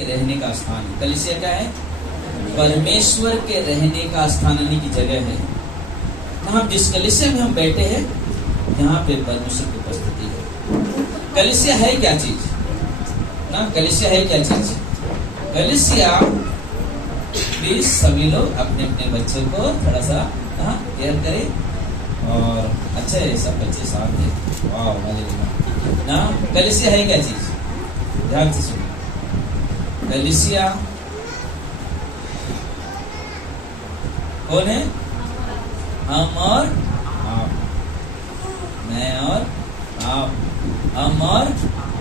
के रहने का स्थान है। कलीसिया क्या है? परमेश्वर के रहने का स्थान, आने की जगह है। हम जिस कलीसिया में हम बैठे हैं, यहाँ पे परमेश्वर की उपस्थिति है। कलीसिया है क्या चीज ना? कलीसिया है क्या चीज? कलीसिया प्लीज सभी लोग अपने अपने बच्चों को थोड़ा सा केयर करें और अच्छा है, सब बच्चे साथ हैं। वाह हालेलुया ना। कलीसिया है क्या चीज? ध्यान से सुनो। कलीसिया कौन है? हम और आप, मैं और आप, हम और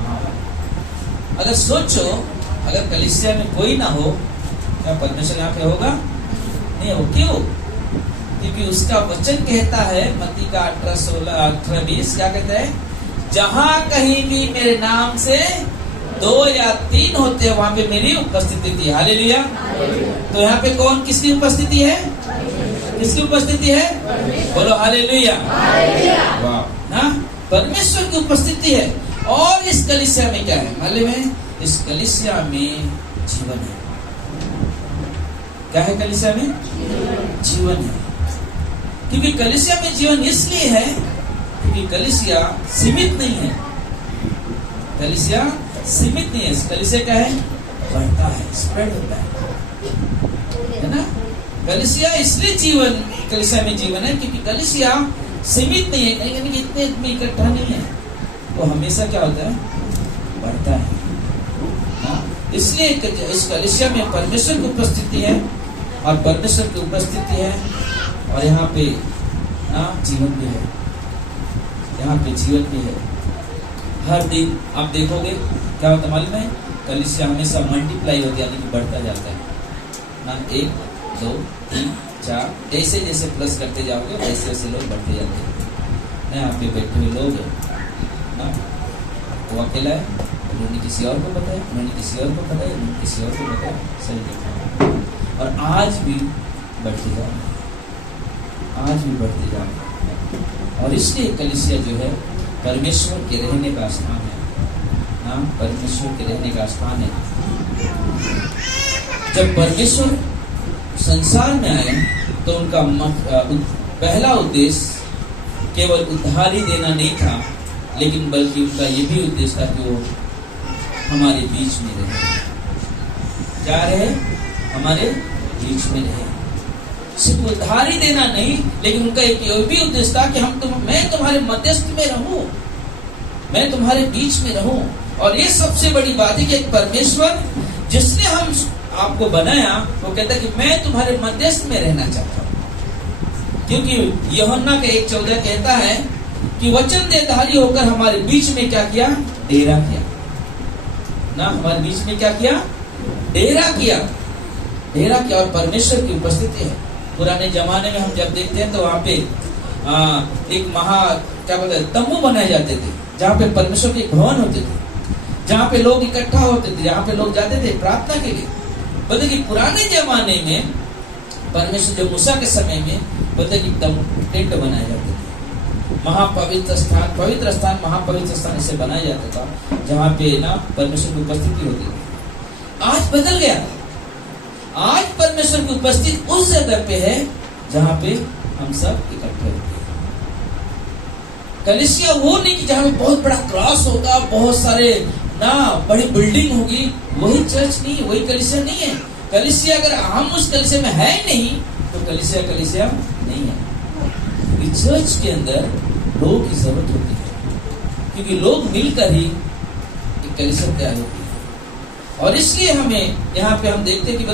आप। अगर सोचो, अगर कलीसिया में कोई ना हो, क्या परमेश्वर यहाँ पे होगा? नहीं हो। क्यों? क्योंकि उसका वचन कहता है, मत्ती का 18:16-18-20 क्या कहता है? जहां कहीं भी मेरे नाम से 2 या 3 होते हैं, वहां पे मेरी उपस्थिति थी। हालेलुया। तो यहाँ पे कौन, किसकी उपस्थिति है? किसकी उपस्थिति है? बोलो हालेलुया। वाह ना, परमेश्वर की उपस्थिति है। और इस कलीसिया में क्या है मालूम है? इस कलीसिया में जीवन है। क्या है कलीसिया में? जीवन है। क्योंकि कलीसिया में जीवन इसलिए है क्योंकि कलीसिया सीमित नहीं है। कलीसिया सीमित नहीं है। कलीसिया क्या है? बढ़ता है, स्प्रेड होता है ना। कलीसिया इसलिए जीवन, कलीसिया में जीवन है क्योंकि कलीसिया सीमित नहीं है, यानी कि इतने इकट्ठा नहीं है। वो हमेशा क्या होता है? बढ़ता है ना। इसलिए इस कलीसिया में परमेश्वर की उपस्थिति है और परमेश्वर की उपस्थिति है और यहाँ पे ना जीवन भी है। यहाँ पे जीवन भी है। हर दिन आप देखोगे क्या होता मालूम है? कलीसिया हमेशा मल्टीप्लाई होती है, यानी कि बढ़ता जाता है ना। 1 2 3 4 जैसे जैसे प्लस करते जाओगे वैसे वैसे लोग बढ़ते जाते हैं ना। यहाँ पे बैठे हुए लोग ना, वो अकेला है, उन्होंने किसी और को पता है, उन्होंने किसी और को पता है, उन्होंने किसी और को पता है, सही देखा। और आज भी बढ़ते जा रहे, आज भी बढ़ते जा रहे। और इसलिए कलीसिया जो है परमेश्वर के रहने का स्थान है ना। परमेश्वर के रहने का स्थान है। जब परमेश्वर संसार में आए तो उनका पहला उद्देश्य केवल उद्धार ही देना नहीं था, लेकिन बल्कि उनका ये भी उद्देश्य था कि वो हमारे बीच में रहे। क्या रहे? हमारे बीच में रहे। सिर्फ उद्धार ही देना नहीं, लेकिन उनका एक ये भी उद्देश्य था कि मैं तुम्हारे मध्यस्थ में रहूं, मैं तुम्हारे बीच में रहूं। और ये सबसे बड़ी बात है कि एक परमेश्वर जिसने हम आपको बनाया, वो कहता है कि मैं तुम्हारे मध्यस्थ में रहना चाहता हूं। क्योंकि यूहन्ना के 1:14 कहता है कि वचन देहधारी होकर हमारे बीच में क्या किया? डेरा किया ना। हमारे बीच में क्या किया? डेरा किया। डेरा किया। और परमेश्वर की उपस्थिति है। पुराने जमाने में हम जब देखते हैं तो वहां पे एक क्या बोलते हैं, तंबू बनाए जाते थे, जहाँ पे परमेश्वर के भवन होते थे, जहाँ पे लोग इकट्ठा होते थे, जहाँ पे लोग जाते थे प्रार्थना के लिए। बोलते कि पुराने जमाने में परमेश्वर, जो मूसा के समय में बोलते कि टेंट बनाए जाते थे। महापवित्र स्थान, पवित्र स्थान, महापवित्र स्थान इसे बनाया जाता था, जहाँ पे ना परमेश्वर की उपस्थिति होती थी। आज बदल गया। आज परमेश्वर की उपस्थिति उस जगह पे है जहाँ पे हम सब इकट्ठे होते हैं। कलीसिया वो नहीं कि जहाँ पे बहुत बड़ा क्रॉस होगा, बहुत सारे ना बड़ी बिल्डिंग होगी, वही चर्च नहीं, वही कलीसिया नहीं है। कलीसिया अगर हम उस कलीसिया में है नहीं तो कलीसिया नहीं है। इस चर्च के अंदर लोगों की जरूरत होती है, क्योंकि लोग मिलकर ही एक कलीसिया तैयार होती है। और इसलिए हमें यहाँ पे हम देखते हैं कि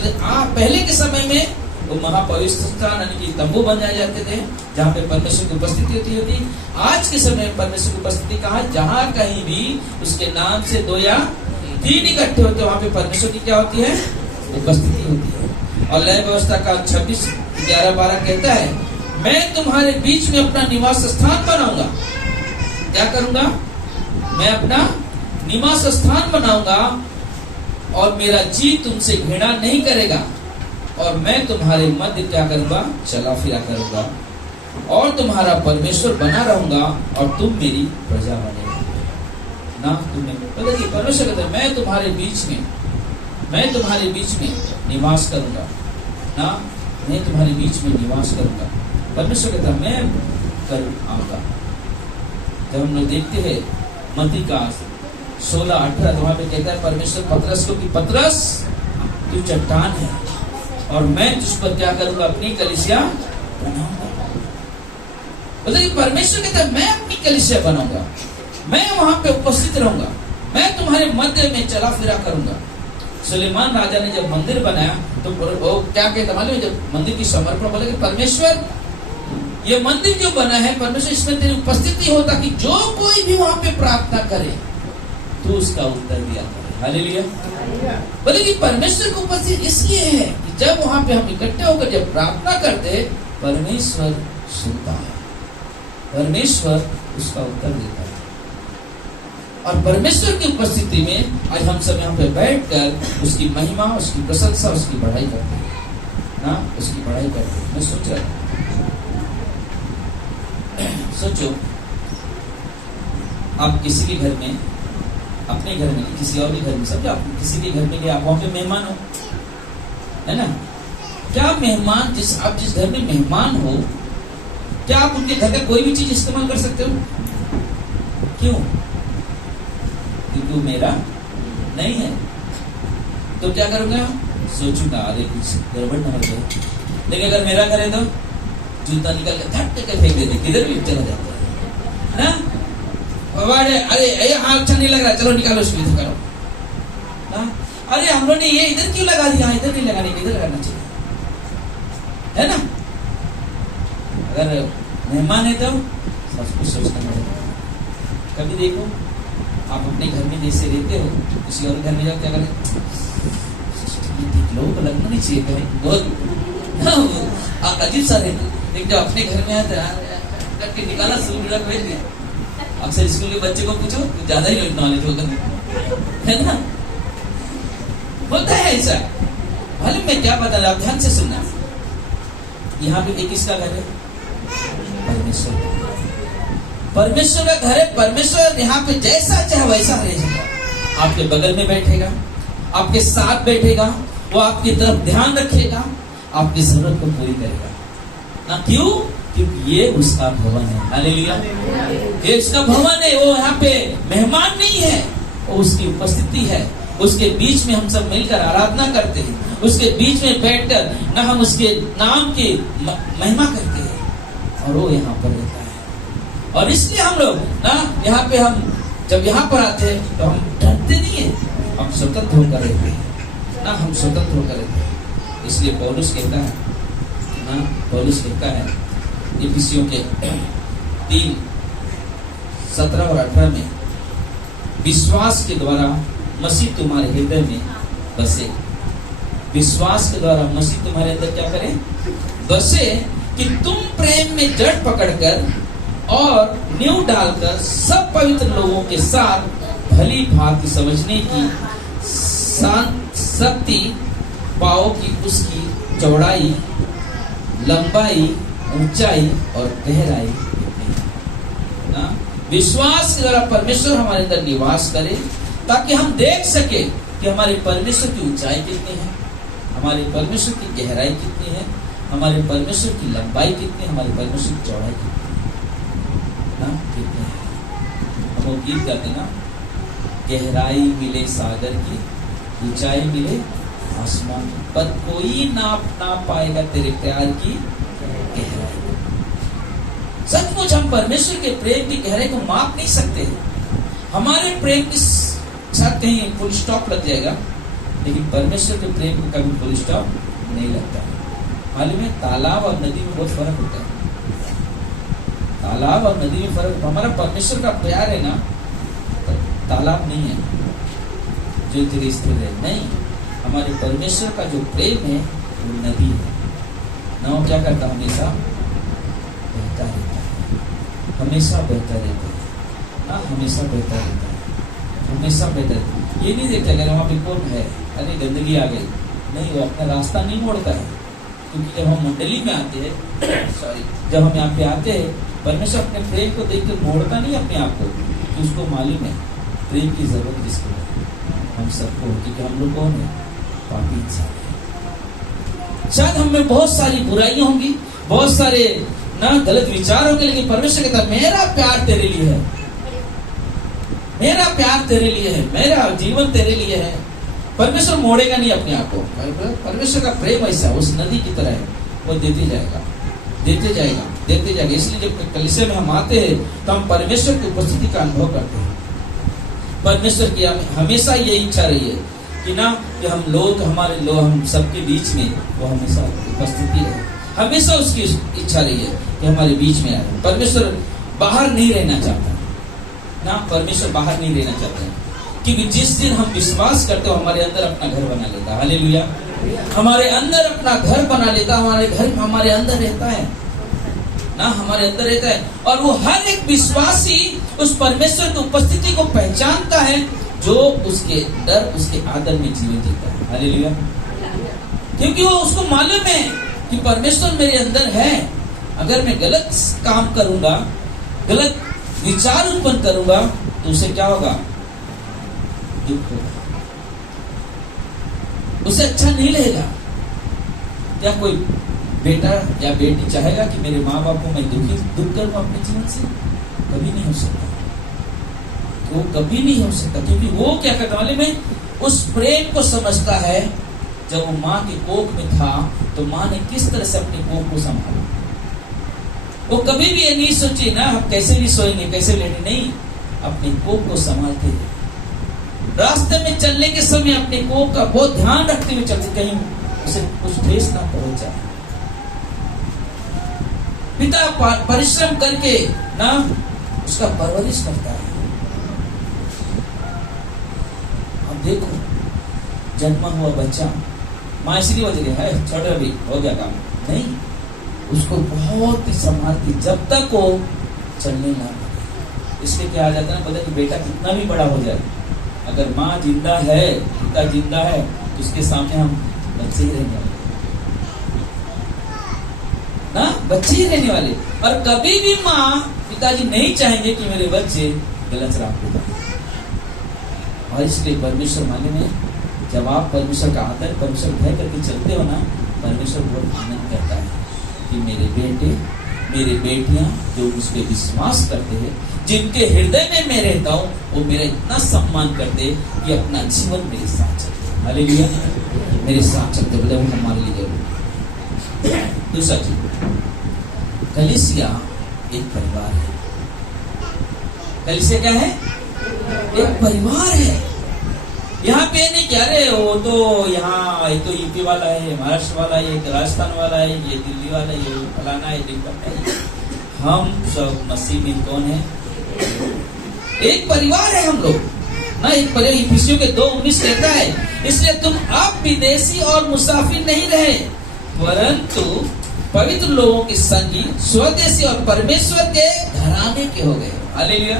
पहले के समय में वो महापवित्र स्थान यानी कि तंबू बनाए जाते थे, जहाँ पे परमेश्वर की उपस्थिति होती थी। आज के समय में परमेश्वर की उपस्थिति कहाँ? जहाँ कहीं भी उसके नाम से 2 या 3 इकट्ठे होते हैं, वहाँ पे परमेश्वर की क्या होती है? उपस्थिति होती है। और लय व्यवस्था का 26:11-12 कहता है, मैं तुम्हारे बीच में अपना निवास स्थान बनाऊंगा। क्या करूंगा? मैं अपना निवास स्थान बनाऊंगा और मेरा जी तुमसे घृणा नहीं करेगा, और मैं तुम्हारे मध्य क्या करूंगा? चला फिरा करूंगा, और तुम्हारा परमेश्वर बना रहूंगा और तुम मेरी प्रजा बनेगा ना। तुम्हें परमेश्वर कहते हैं मैं तुम्हारे बीच में मैं तुम्हारे बीच में निवास करूंगा ना, मैं तुम्हारे बीच में निवास करूंगा। परमेश्वर कहता है मैं कर आऊंगा। जब हम लोग देखते हैं मत्ती का 16-18, वहां पे कहता है परमेश्वर पतरस को कि पतरस तू चट्टान है और मैं तुझ पर क्या करूंगा, अपनी कलीसिया बनाऊंगा। बोले परमेश्वर कहता है मैं अपनी कलीसिया बनाऊंगा, मैं वहां पे उपस्थित रहूंगा, मैं तुम्हारे मध्य में चला फिरा करूंगा। सुलेमान राजा ने जब मंदिर बनाया तो वो क्या कहता मालूम है, जब मंदिर की समर्पण बोले कि परमेश्वर ये मंदिर जो बना है परमेश्वर इसमें तेरी उपस्थिति हो, ताकि जो कोई भी वहां पे प्रार्थना करे तो उसका उत्तर दिया करे। हालेलुया। बोले कि परमेश्वर की उपस्थिति इसलिए है कि जब वहां पे हम इकट्ठे होकर जब प्रार्थना करते परमेश्वर सुनता है, परमेश्वर उसका उत्तर देता है। और परमेश्वर की उपस्थिति में आज हम सब यहाँ पे बैठकर उसकी महिमा, उसकी प्रशंसा, उसकी बढ़ाई करते हैं ना, उसकी बढ़ाई करते हैं। मैं सोच रहा था, सोचो आप किसी के घर में, अपने घर में, किसी और के घर में, समझो आप किसी के घर में गए, आप वहां पे मेहमान हो, है ना। क्या मेहमान आप जिस घर में मेहमान हो, क्या आप उनके घर का कोई भी चीज इस्तेमाल कर सकते हो? क्यों? क्योंकि मेरा नहीं है। तो क्या करूंगा? सोचूंगा अरे कुछ गड़बड़ ना हो जाए। लेकिन अगर मेरा करे तो जूता निकाल के धट के फेंक देते, किधर भी चला जाता है ना। अरे हाँ अच्छा नहीं लग रहा, चलो निकालो उसको, इधर करो ना। अरे हम लोगों ने ये इधर क्यों लगा दिया, इधर नहीं लगाने, इधर लगाना चाहिए, है ना। अगर मेहमान है तो सब कुछ सोचना पड़ेगा। कभी देखो आप अपने घर में जैसे रहते हो, किसी और घर में जाओ क्या करें, लोगों को लगना नहीं चाहिए कहीं बहुत आप अजीब सा रहते। लेकिन जब अपने घर में आते करके निकाला सूर्य भेज दिया। अक्सर स्कूल के बच्चे को पूछो तो ज्यादा ही नॉलेज होगा, है ना। होता है ऐसा। मालूम मैं क्या बता रहा, आप ध्यान से सुनना। यहाँ पे एक किसका घर है? परमेश्वर। परमेश्वर का घर है। परमेश्वर यहाँ पे जैसा चाहे वैसा रहेगा। आपके बगल में बैठेगा, आपके साथ बैठेगा, वो आपकी तरफ ध्यान रखेगा, आपकी जरूरत को पूरी करेगा ना। क्यों? क्योंकि ये उसका भवन है। हालेलुया। ये उसका भवन है। वो यहाँ पे मेहमान नहीं है, वो उसकी उपस्थिति है। उसके बीच में हम सब मिलकर आराधना करते हैं, उसके बीच में बैठकर ना हम उसके नाम की महिमा करते हैं, और वो यहाँ पर रहता है। और इसलिए हम लोग ना यहाँ पे हम जब यहाँ पर आते हैं तो हम डरते नहीं है, हम स्वतंत्र होकर रहते हैं ना, हम स्वतंत्र होकर रहते हैं। इसलिए पौलुस कहता है ना, पौलुस कहता है इफिसियों के 3:17 और 18 में, विश्वास के द्वारा मसीह तुम्हारे हृदय में बसे। विश्वास के द्वारा मसीह तुम्हारे अंदर क्या करे? बसे, कि तुम प्रेम में जड़ पकड़कर और नींव डालकर सब पवित्र लोगों के साथ भली भांति समझने की शक्ति पाओ कि उसकी चौड़ाई, लंबाई, ऊंचाई और गहराई कितनी है। विश्वास के द्वारा परमेश्वर हमारे अंदर निवास करे, ताकि हम देख सके कि हमारे परमेश्वर की ऊंचाई कितनी है, हमारे परमेश्वर की गहराई कितनी है, हमारे परमेश्वर की लंबाई कितनी है, हमारे परमेश्वर की चौड़ाई कितनी है। हम वो गीत गाते ना, गहराई मिले सागर की, ऊंचाई मिले आसमान, पर कोई नाप ना पाएगा तेरे प्यार की गहराई। सचमुच हम परमेश्वर के प्रेम की गहराई को माप नहीं सकते। हमारे प्रेम के साथ कहीं फुल स्टॉप लग जाएगा, लेकिन परमेश्वर के प्रेम को कभी फुल स्टॉप नहीं लगता। मालूम है, तालाब और नदी में बहुत फर्क होता है। तालाब और नदी में फर्क। हमारा परमेश्वर का प्यार है ना, तालाब नहीं है जो तेरे स्थिर है, नहीं। हमारे परमेश्वर का जो प्रेम है वो नदी है ना। वो क्या करता? हमेशा बहता रहता है, हमेशा बहता रहता है ना, हमेशा बहता रहता है, हमेशा बहता। ये नहीं देखता अगर वहाँ पे कौन है, अरे गंदगी आ गई, नहीं, वो अपना रास्ता नहीं मोड़ता है। क्योंकि जब हम मंडली में आते हैं जब हम यहाँ पे आते हैं, परमेश्वर अपने प्रेम को देख कर मोड़ता नहीं अपने आप को, कि उसको मालूम है प्रेम की जरूरत किसको है, हम सबको। क्योंकि हम लोग कौन है? पापी इंसान है। शायद हम में बहुत सारी बुराइयां होंगी, बहुत सारे ना गलत विचार होंगे, लेकिन परमेश्वर कहता है मेरा प्यार तेरे लिए है, मेरा प्यार तेरे लिए है, मेरा जीवन तेरे लिए है। परमेश्वर मोड़ेगा नहीं अपने आप को। परमेश्वर का प्रेम ऐसा उस नदी की तरह है, वो देते जाएगा, देते जाएगा, देते जाएगा। इसलिए जब कलीसिया में हम आते हैं तो हम परमेश्वर की उपस्थिति का अनुभव करते हैं। परमेश्वर की हमेशा ये इच्छा रही है कि ना कि हम लोग हमारे लोग हम सबके बीच में वो हमेशा उपस्थिति रहे, हमेशा उसकी इच्छा रही है कि हमारे बीच में आए। परमेश्वर बाहर नहीं रहना चाहता ना, परमेश्वर बाहर नहीं रहना चाहता है, क्योंकि जिस दिन हम विश्वास करते हो हमारे अंदर अपना घर बना लेता है। हालेलुया। हमारे अंदर अपना घर बना लेता, हमारे घर हमारे अंदर रहता है ना, हमारे अंदर रहता है। और वो हर एक विश्वासी उस परमेश्वर की उपस्थिति को पहचानता है जो उसके डर उसके आदर में जीवन जीता है। हालेलुया। क्योंकि वो उसको मालूम है कि परमेश्वर मेरे अंदर है। अगर मैं गलत काम करूंगा, गलत विचार उत्पन्न करूंगा तो उसे क्या होगा? दुख होगा, उसे अच्छा नहीं लगेगा। क्या कोई बेटा या बेटी चाहेगा कि मेरे माँ बाप को मैं दुख करूं अपने जीवन से? कभी नहीं हो सकता, वो कभी नहीं हो सकता। क्योंकि वो क्या करता वाले में उस प्रेम को समझता है। जब वो माँ के कोख में था तो माँ ने किस तरह से अपने कोख को संभाला। वो कभी भी ये नहीं सोची ना हम कैसे भी सोएंगे, कैसे लेटे, नहीं, अपने कोख को संभालते हैं। रास्ते में चलने के समय अपने कोख का बहुत ध्यान रखते हुए चलते, कहीं उसे कुछ ठेस ना पहुंच जाए। पिता परिश्रम करके ना उसका परवरिश करता है। अब देखो, जन्मा हुआ बच्चा, माँ इसलिए वजह है छोड़ अभी हो गया काम, नहीं, उसको बहुत ही संभालती जब तक वो चलने ना लगे। इसलिए क्या आ जाता है ना, पता कि बेटा कितना भी बड़ा हो जाए, अगर माँ जिंदा है, पिता जिंदा है, तो उसके सामने हम बच्चे ही रहने वाले ना, बच्चे ही रहने वाले। और कभी भी माँ पिताजी नहीं चाहेंगे कि मेरे बच्चे गलत राह पे जाए। और इसलिए परमेश्वर माने में जब आप परमेश्वर का आदर, परमेश्वर भय करके चलते हो ना, परमेश्वर बहुत आनंद करता है कि मेरे बेटे, मेरे बेटियां जो उस पर विश्वास करते हैं, जिनके हृदय में मैं रहता हूँ, वो मेरा इतना सम्मान करते कि अपना जीवन मेरे साथ चलते। हालेलुया। मेरे साथ चलते बोले वो हमारे लिए जरूर। दूसरा चीज, कलीसिया एक परिवार है। कलीसिया क्या है? एक परिवार है। यहाँ पे नहीं क्या रे वो तो यहाँ एक तो यूपी वाला है, महाराष्ट्र वाला है, एक राजस्थान वाला है, ये दिल्ली वाला है, ये फलाना है, है। हम सब मसीह में कौन है? एक परिवार है हम लोग ना, एक परिवार। इफिसियों के 2:19 कहता है, इसलिए तुम आप विदेशी और मुसाफिर नहीं रहे, परंतु पवित्र लोगों के संगी, स्वदेशी और परमेश्वर के घराने के हो गए। हालेलुया।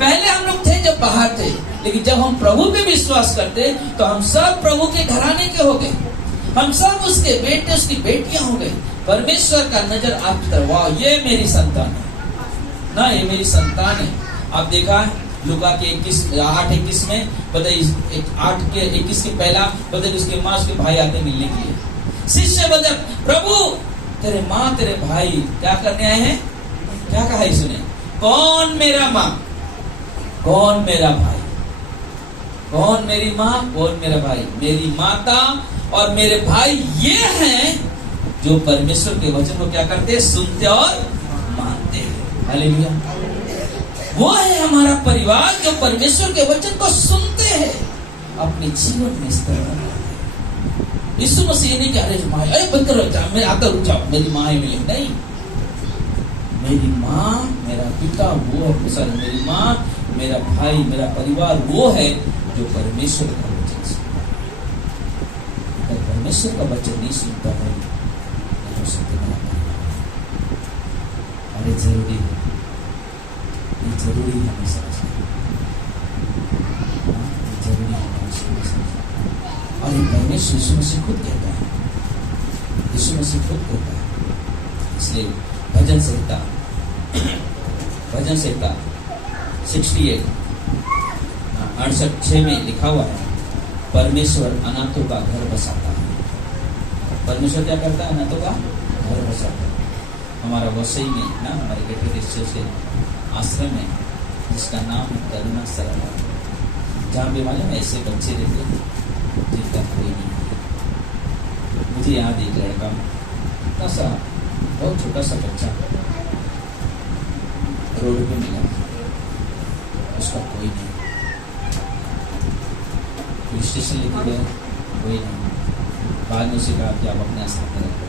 पहले हम लोग थे जब बाहर थे, लेकिन जब हम प्रभु पे विश्वास करते तो हम सब प्रभु के घराने के हो गए। हम सब उसके बेटे, उसकी बेटियां हो गए। परमेश्वर का नजर आपकी तरफ, वाह ये मेरी संतान है ना, ये मेरी संतान है। आप देखा लुका के 8:21 में बताइए, 8:21 के पहला बताइए, उसके माँ उसके भाई आते मिलने के लिए। शिष्य बदल, प्रभु तेरे माँ तेरे भाई क्या करने आए हैं? क्या कहा यीशु ने? कौन मेरा माँ, कौन मेरा भाई, कौन मेरी माँ, कौन मेरा भाई? मेरी माता और मेरे भाई ये हैं जो परमेश्वर के वचन को क्या करते हैं? सुनते और मानते हैं। हालेलुया। वो है हमारा परिवार जो परमेश्वर के वचन को सुनते हैं, अपने जीवन में इस्तेमाल। यीशु मसीह ने क्या माँ, अरे बंद करो, मैं आता रुक जाओ, मेरी माँ है मिले, नहीं, मेरी माँ मेरा पिता वो है, सॉरी मेरी माँ मेरा भाई मेरा परिवार वो है जो परमेश्वर का वचन सुनता है। अगर परमेश्वर का वचन नहीं सुनता है तो अरे जरूरी है, ये जरूरी है हमें समझना, जरूरी है हमें समझना। और ये परमेश्वर यीशु मसीह खुद कहता है, यीशु मसीह खुद कहता है। इसलिए भजन संहिता 68 68:6 में लिखा हुआ है, परमेश्वर अनाथों का घर बसाता है। परमेश्वर क्या करता है? अनाथों का घर बसाता है। हमारा वसई में ना, हमारे गेटेड से आश्रम है जिसका नाम है करुणा सरला, जहाँ पे मालूम है ऐसे बच्चे रहते हैं जिनका कोई नहीं है। मुझे याद एक लड़का, इतना सा बहुत छोटा सा बच्चा रोड पे मिला, उसका कोई नहीं, पुलिस स्टेशन लेके गए, कोई नहीं। बाद में उसे कहा कि आप अपने आश्रम में रखो।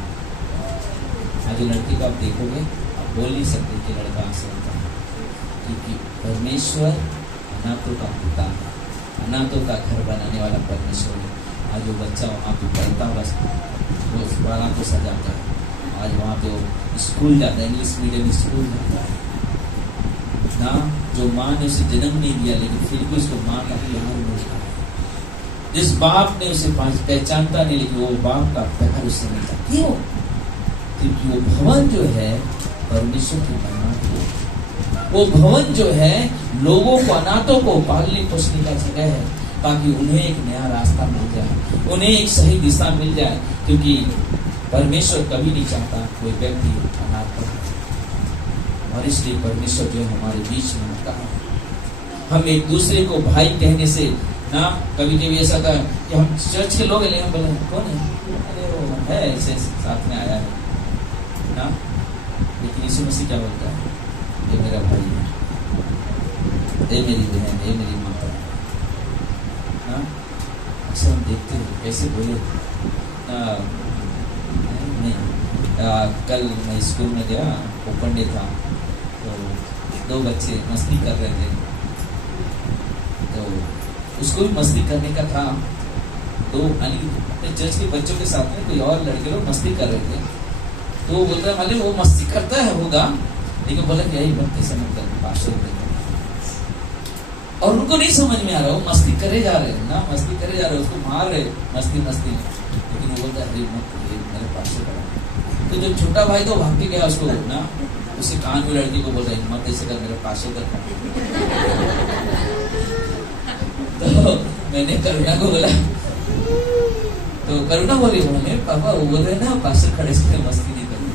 आज लड़की को आप देखोगे, आप बोल नहीं सकते कि लड़का आश्रम का है, क्योंकि परमेश्वर अनाथों का पिता है, अनाथों का घर बनाने वाला परमेश्वर है। आज वो बच्चा वहाँ पे पढ़ता होगा, वो बारात को सजाता है, आज वहाँ पे वो स्कूल जाता है, इंग्लिश मीडियम स्कूल जाता है ना। जो माँ ने उसे जन्म नहीं दिया, लेकिन फिर भी उसको माँ का प्यार मिलता है। जिस बाप ने उसे पहचानता नहीं, लेकिन वो बाप का प्यार उससे मिलता। क्यों? क्योंकि वो भवन जो है परमेश्वर की बनावट है। वो भवन जो है लोगों को, अनाथों को पालने पोसने का जगह है, ताकि उन्हें एक नया रास्ता मिल जाए, उन्हें एक सही दिशा मिल जाए। क्योंकि परमेश्वर कभी नहीं चाहता कोई व्यक्ति अनाथ हो, और इसलिए परमेश्वर जो हमारे बीच में होता है। हम एक दूसरे को भाई कहने से ना, कभी कभी ऐसा था कि हम चर्च के लोग हैं, हम बोले कौन है, अरे वो है ऐसे साथ में आया है ना, लेकिन यीशु मसीह क्या बोलता है? ये मेरा भाई है, ये मेरी बहन, ये मेरी माता है। अक्सर हम देखते हैं कैसे बोले नहीं। कल मैं स्कूल में गया, ओपन डे था, तो दो बच्चे मस्ती कर रहे थे, तो उसको भी मस्ती करने का था। तो अपने चर्च के बच्चों के साथ में कोई और लड़के लोग मस्ती कर रहे थे, तो वो बोलता है मालूम वो मस्ती करता है होगा, लेकिन बोला कि यही बात कैसे मत कर, पास्टर। और उनको नहीं समझ में आ रहा, वो मस्ती करे जा रहे हैं ना, मस्ती करे जा रहे हैं, उसको मार रहे मस्ती मस्ती, लेकिन वो बोलता है मत मेरे पास्टर करा। तो जो छोटा भाई तो भाग के गया उसको ना, उसे कान में लड़की को बोल रहा है मत ऐसे कर, मेरे पास्टर कर। तो मैंने करुणा को बोला, तो करुणा बोली बोले पापा वो बोल रहे ना पास्टर खड़े से मस्ती नहीं करनी।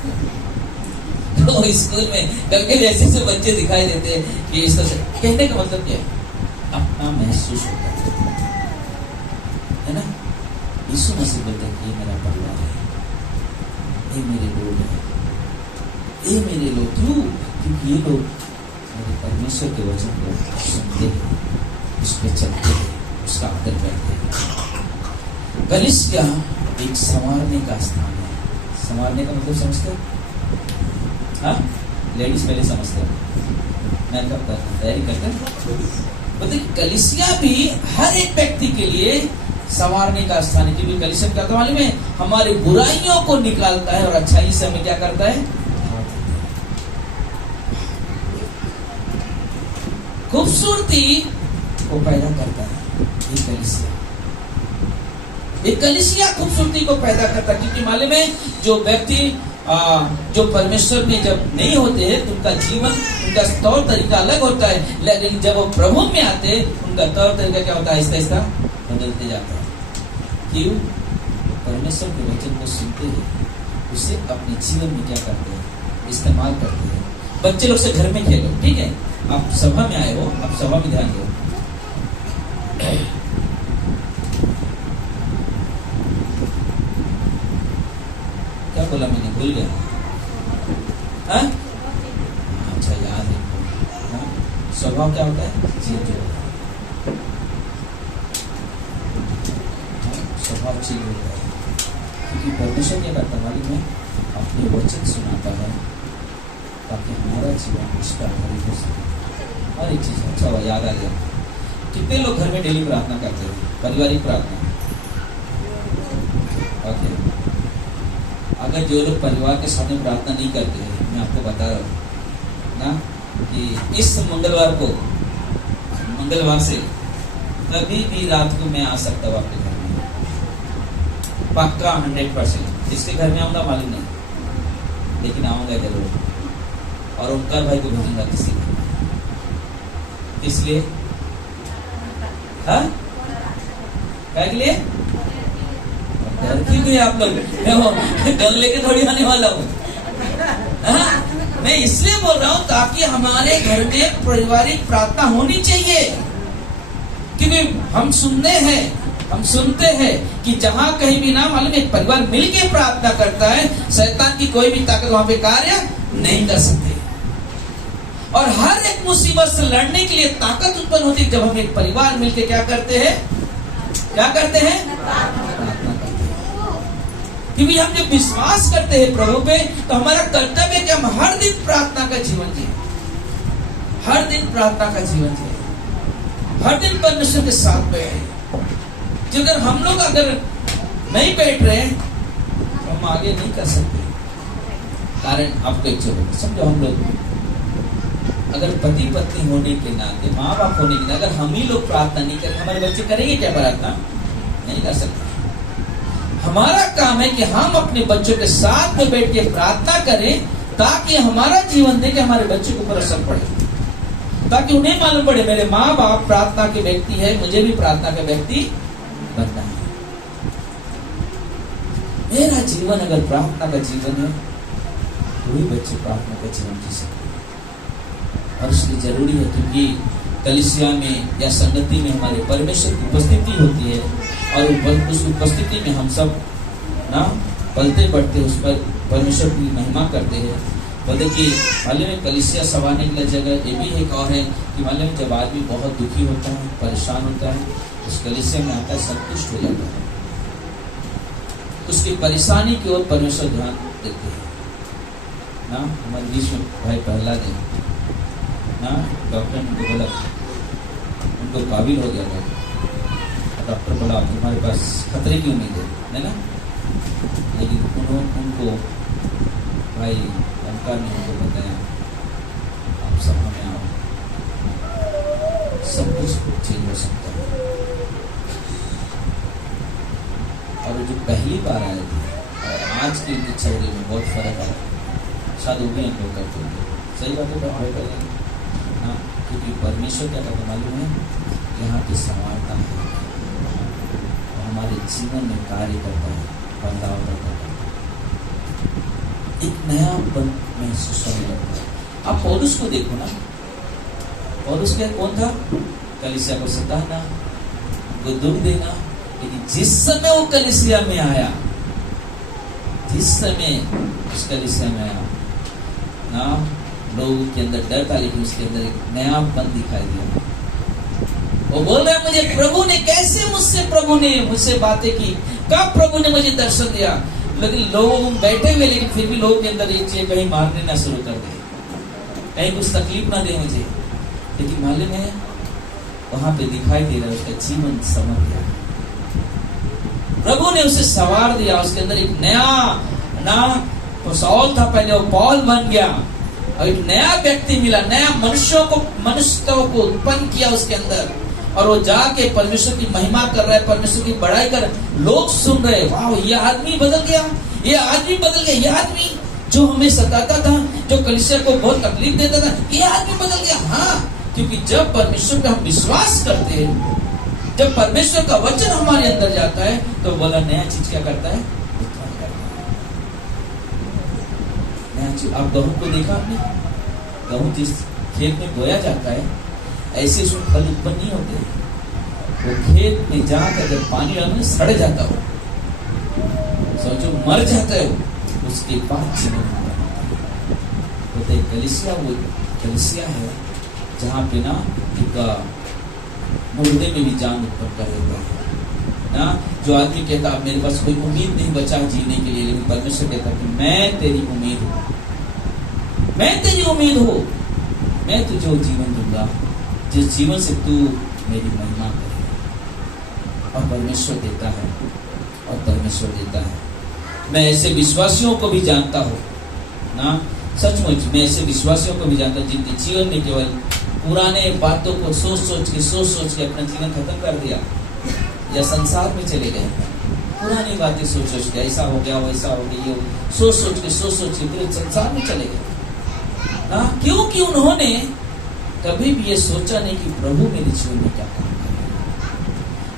तो स्कूल में कभी ऐसे बच्चे दिखाई देते हैं कि इस तरह से कहने का मतलब क्या है, अपना महसूस होता है ना। यीशु मसीह बोलते हैं ये मेरा परिवार है, ये मेरे लोग हैं, ये मेरे लोग। क्यों? क्योंकि ये लोग मेरे परमेश्वर के वचन को सुनते हैं, उस पर चलते हैं, उसका आदर करते हैं। कलीसिया एक संवारने का स्थान है। संवारने का मतलब समझते हो? हाँ, लेडीज पहले समझते हो, मैं कब तैयारी करते बोलते कलीसिया भी हर एक व्यक्ति के लिए संवारने का स्थान है। क्योंकि कलीसिया क्या मालूम है, हमारे बुराइयों को निकालता है और अच्छाई से हमें क्या करता है, खूबसूरती को पैदा करता है। एक कलीसिया खूबसूरती को पैदा करता है, क्योंकि मालूम है जो व्यक्ति जो परमेश्वर में जब नहीं होते हैं तो उनका जीवन, उनका तौर तरीका अलग होता है, लेकिन जब वो प्रभु में आते हैं उनका तौर तरीका क्या होता है, आहिस्ता आहिस्ता बदलते जाता है। क्यों? परमेश्वर के वचन को सुनते हैं, उसे अपने जीवन में क्या करते हैं, इस्तेमाल करते हैं। बच्चे लोग से घर में खेलो, ठीक है, आप सभा में आए हो, आप सभा में ध्यान दो। क्या बोला मैंने, भूल गया। हाँ? अच्छा याद है। हाँ? स्वभाव क्या होता है, चेंज होता है। स्वभाव चेंज होता है, क्योंकि परमेश्वर क्या करता मालूम है, अपने वचन सुनाता है ताकि हमारा जीवन उस पर आधारित हो सके। और एक चीज अच्छा हुआ, याद आ गया, कितने लोग घर में डेली प्रार्थना करते हैं, पारिवारिक प्रार्थना? ओके, अगर जो लोग परिवार के सामने प्रार्थना नहीं करते हैं, मैं आपको बता रहा हूँ ना कि इस मंगलवार से कभी भी रात को मैं आ सकता हूँ आपके घर में, पक्का 100%। किसके घर में आऊंगा मालूम नहीं, लेकिन आऊंगा जरूर, और ओंकार भाई को भेजूंगा किसी को। इसलिए हाँ, क्या के लिए? डर क्यों गए आप लोग? डर लेके थोड़ी आने वाला हूँ। मैं इसलिए बोल रहा हूँ ताकि हमारे घर में पारिवारिक प्रार्थना होनी चाहिए, क्योंकि हम सुनते हैं कि जहां कहीं भी ना मालूम एक परिवार मिलके प्रार्थना करता है, शैतान की कोई भी ताकत वहां पे कार्य नहीं कर सकते। और हर एक मुसीबत से लड़ने के लिए ताकत उत्पन्न होती है जब हम एक परिवार मिलके क्या करते हैं? प्रार्थना करते हैं। क्योंकि हम जब विश्वास करते हैं प्रभु पे, तो हमारा कर्तव्य है कि हम हर दिन प्रार्थना का जीवन जिए, हर दिन प्रार्थना का जीवन जिए, हर दिन परमेश्वर के साथ बैठे। अगर हम लोग नहीं बैठ रहे तो हम आगे नहीं कर सकते। कारण आपको एक चीज समझो, हम लोग अगर पति पत्नी होने के नाते, माँ बाप होने के नाते, अगर हम ही लोग प्रार्थना नहीं करें, हमारे बच्चे करेंगे क्या प्रार्थना? नहीं कर सकते। हमारा काम है कि हम अपने बच्चों के साथ में बैठ के प्रार्थना करें, ताकि हमारा जीवन देखे हमारे बच्चों के ऊपर असर पड़े, ताकि उन्हें मालूम पड़े मेरे माँ बाप प्रार्थना के व्यक्ति है, मुझे भी प्रार्थना का व्यक्ति बनना है। मेरा जीवन अगर प्रार्थना का जीवन है तो ही बच्चे प्रार्थना का जीवन जी सकते। और इसलिए जरूरी है, क्योंकि कलीसिया में या संगति में हमारे परमेश्वर की उपस्थिति होती है, और उस उपस्थिति में हम सब ना पलते बढ़ते उस पर परमेश्वर की महिमा करते हैं। और देखिए मालूम है, कलीसिया सवाने के लिए जगह ये भी एक और है कि मालूम जब आदमी बहुत दुखी होता है, परेशान होता है, उस कलीसिया में आता है, संतुष्ट हो जाता है, उसकी परेशानी की ओर परमेश्वर ध्यान देते हैं ना। हमारे बीच में भाई प्रहलाद है ना, डॉक्टर ने बोला उनको काबिल हो गया था, डॉक्टर बोला तुम्हारे पास खतरे की उम्मीद है ना, लेकिन उनको भाई ओंकार ने उनको बताया आप सब में आओ, सब कुछ चेंज हो सकता है। और जो पहली बार आए थे और आज के चेहरे में बहुत फर्क आया, शायद वो भी अनुभव करते होंगे। सही बात है भाई पहले हाँ, क्योंकि परमेश्वर क्या कहता मालूम है, यहाँ पे संवारता है, हमारे जीवन में कार्य करता है, बदलाव करता है, एक नया पन महसूस होने लगता है। आप पौलुस को देखो ना, पौलुस क्या कौन था? कलीसिया को सताना, उनको दुख देना, लेकिन जिस समय वो कलीसिया में आया, जिस समय उस कलीसिया में आया ना, लोगों के अंदर डर था, लेकिन उसके अंदर एक नया पन दिखाई दिया। वो बोल रहा है मुझे प्रभु ने कैसे प्रभु ने मुझसे बातें की, कब प्रभु ने मुझे दर्शन दिया। लेकिन लोग बैठे हुए, लेकिन फिर भी लोगों के अंदर एक चीज कहीं मारने ना शुरू कर दे, कहीं कुछ तकलीफ ना दे मुझे। लेकिन मालूम है वहां पे दिखाई दे रहा है उसका जीवन समझ गया, प्रभु ने उसे सवार दिया, उसके अंदर एक नया ना सौल था पहले, वो पौल बन गया, और एक नया व्यक्ति मिला, नया मनुष्यों को उत्पन्न किया उसके अंदर, और वो जाके परमेश्वर की महिमा कर रहा है, परमेश्वर की बड़ाई कर, लोग सुन रहे, वाह ये आदमी बदल गया, ये आदमी बदल गया, ये आदमी जो हमें सताता था, जो कलीसिया को बहुत तकलीफ देता था, ये आदमी बदल गया। हाँ, क्योंकि जब परमेश्वर पे हम विश्वास करते हैं, जब परमेश्वर का वचन हमारे अंदर जाता है, तो बोला नया चीज क्या करता है? नया चीज। आप गेहूं को देखा आपने? गेहूं जिस खेत में बोया जाता है, ऐसे उसमें फल उत्पन्न नहीं होते, वो खेत में जाकर जब पानी डालने सड़ जाता हो, सोचो मर जाता है, उसके बाद जीवन होता है। कलीसिया वो कलीसिया है जहाँ पे ना मुर्दे में भी जान उत्पन्न कर देता है ना। जो आदमी कहता अब मेरे पास कोई उम्मीद नहीं बचा जीने के लिए, लेकिन परमेश्वर कहता कि मैं तेरी उम्मीद हूँ, मैं तेरी उम्मीद हूँ, मैं तुझे जीवन दूंगा जिस जीवन से तू मेरी महिमा करेगा। और परमेश्वर देता है, और परमेश्वर देता है। मैं ऐसे विश्वासियों को भी जानता हूँ ना, सचमुच मैं ऐसे विश्वासियों को भी जानता हूँ जिनके जीवन में केवल पुराने बातों को सोच सोच के अपना जीवन खत्म कर दिया, या संसार में चले गए, पुरानी बातें सोच सोच के ऐसा हो गया वैसा हो गया, ये सोच सोच के पूरे संसार में चले गए ना, क्योंकि उन्होंने कभी भी ये सोचा नहीं कि प्रभु मेरे जीवन में क्या काम करेगा।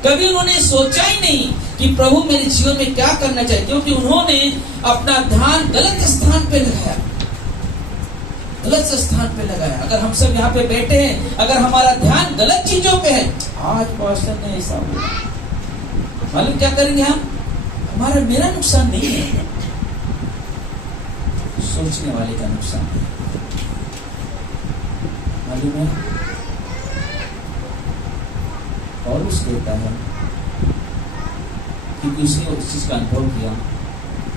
कभी उन्होंने सोचा ही नहीं कि प्रभु मेरे जीवन में क्या करना चाहिए, क्योंकि उन्होंने अपना ध्यान गलत स्थान पे लगाया, गलत स्थान पे लगाया। अगर हम सब यहाँ पे बैठे हैं, अगर हमारा ध्यान गलत चीजों पे है, आज पास्टर ने ऐसा बोला, मालूम क्या करेंगे हम? हमारा मेरा नुकसान नहीं है, सोचने वाले का नुकसान है। मालूम है, और उस कहता है क्योंकि उसने उस चीज का अनुभव किया।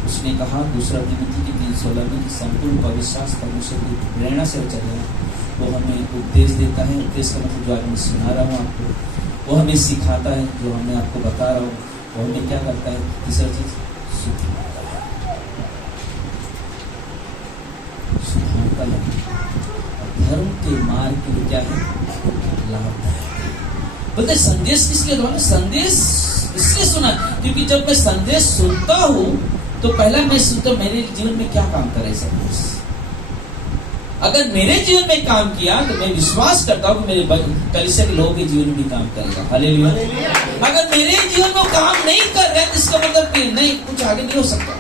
उसने कहा 2 तिमोथी की 3:16 में कि संपूर्ण पवित्र शास्त्र परमेश्वर की प्रेरणा से चलेगा। वो हमें उपदेश देता है, उपदेश का मतलब जो आज मैं सुना रहा हूँ आपको, वो हमें सिखाता है, जो हमें आपको बता रहा हूँ वो हमें क्या करता है, तीसरा चीज सुधारता है। धर्म के मार्ग के लिए क्या है, लाभदायक। बोलते संदेश किसके द्वारा? संदेश इसलिए सुना क्योंकि जब मैं संदेश सुनता हूँ तो पहला मैं सुनता मेरे जीवन में क्या काम करे संदेश। अगर मेरे जीवन में काम किया तो मैं विश्वास करता हूँ कि मेरे कलीसिया के लोगों के जीवन में भी काम करेगा। हालेलुया। अगर मेरे जीवन में काम नहीं कर रहा है तो इसका मतलब कि नहीं, कुछ आगे नहीं हो सकता।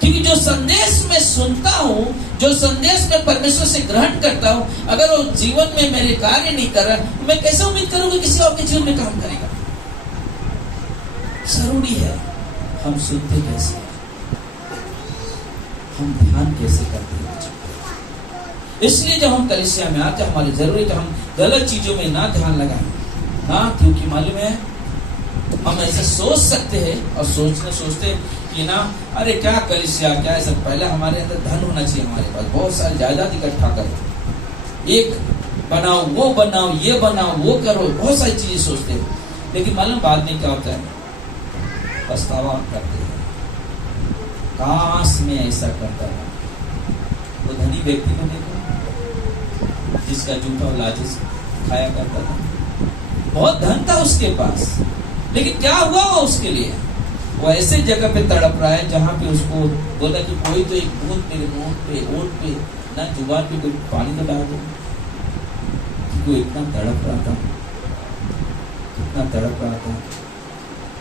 क्योंकि जो संदेश मैं सुनता हूँ, जो संदेश मैं परमेश्वर से ग्रहण करता हूँ, अगर वो जीवन में मेरे कार्य नहीं कर रहा, मैं कैसे उम्मीद करूंगा किसी और के जीवन में काम करेगा? जरूरी है हम सुनते कैसे, हम ध्यान कैसे करते हैं। इसलिए जब हम कलीसिया में आते हैं, हमारी जरूरी है हम गलत चीजों में ना ध्यान लगाएं ना, क्योंकि मालूम है हम ऐसे सोच सकते हैं और सोचते हैं कि ना अरे क्या कलीसिया क्या है सब, पहले हमारे अंदर धन होना चाहिए, हमारे पास बहुत सारी जायदाद इकट्ठा करो, एक बनाओ, वो बनाओ, ये बनाओ, वो करो, बहुत सारी चीजें सोचते हैं। लेकिन मालूम बाद में क्या होता है, पछतावा करते हैं, काश में ऐसा करता था। वो धनी व्यक्ति को देखो जिसका जूठा लाजिस खाया करता था, बहुत धन था उसके पास, लेकिन क्या हुआ वो उसके लिए? वो ऐसे जगह पे तड़प रहा है जहां पे उसको बोला कि कोई तो एक बूंद मेरे मुंह पे, ओठ पे, ना जुबान पे कोई पानी तो डाल दो। वो इतना तड़प रहा था, इतना तड़प रहा था,